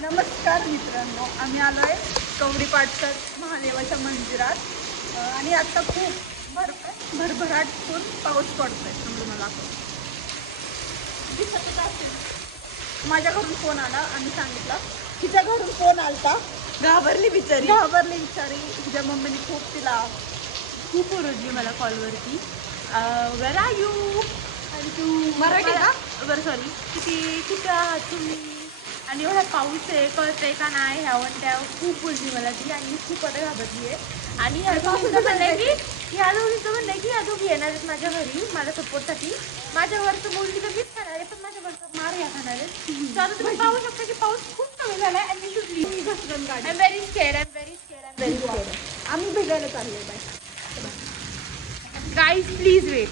नमस्कार मित्रांनो, आम्ही आलोय कवडी पाटकर महादेवाच्या मंदिरात आणि आता खूप भरभराटून पाऊस पडतोय. तुम्हाला दिसतच असेल. माझ्या घरून फोन आला आणि सांगितलं, तिच्या घरून फोन आलता. घाबरली बिचारी. तिच्या मम्मीने खूप तिला खूप ओरडली मला कॉलवरती. वेर आर यू? आणि तू मराठी का? बरं सॉरी. कुठं आहात तुम्ही? आणि एवढा पाऊस आहे, कळतंय का नाही ह्यावर त्या खूप बोलली मला ती आणि मी खूप आता घाबरली आहे. आणि ह्या दोघींचं म्हणणं आहे की ह्या दोघी येणार आहेत माझ्या घरी माझ्या सपोर्टसाठी. माझ्या घरचं बोलली तर मीच खाणार आहे, पण माझ्या घरचं मार या खाणार आहे. तर आता तुम्ही पाहू शकता की पाऊस खूप कमी झाला आहे आणि सुटली. I am very scare. आम्ही भेटायला चाललोय बाय. Guys please weight.